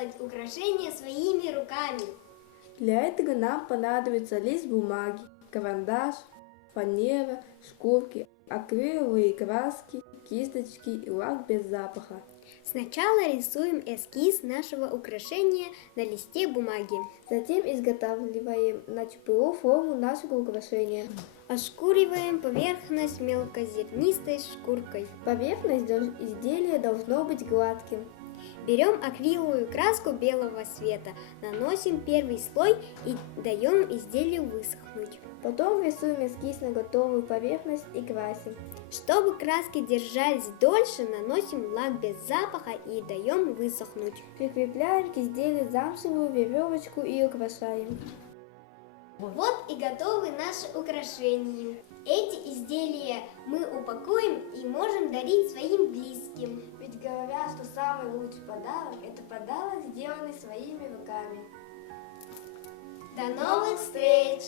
сделать украшения своими руками. Для этого нам понадобится лист бумаги, карандаш, фанера, шкурки, акриловые краски, кисточки и лак без запаха. Сначала рисуем эскиз нашего украшения на листе бумаги. Затем изготавливаем на ЧПО форму нашего украшения. Ошкуриваем поверхность мелкозернистой шкуркой. Поверхность изделия должно быть гладким. Берем акриловую краску белого цвета, наносим первый слой и даем изделию высохнуть. Потом рисуем эскиз на готовую поверхность и красим. Чтобы краски держались дольше, наносим лак без запаха и даем высохнуть. Прикрепляем к изделию замшевую веревочку и украшаем. Вот и готовы наши украшения. Эти изделия мы упакуем и можем дарить своим близким. Ведь говорят, что самый лучший подарок – это подарок, сделанный своими руками. До новых встреч!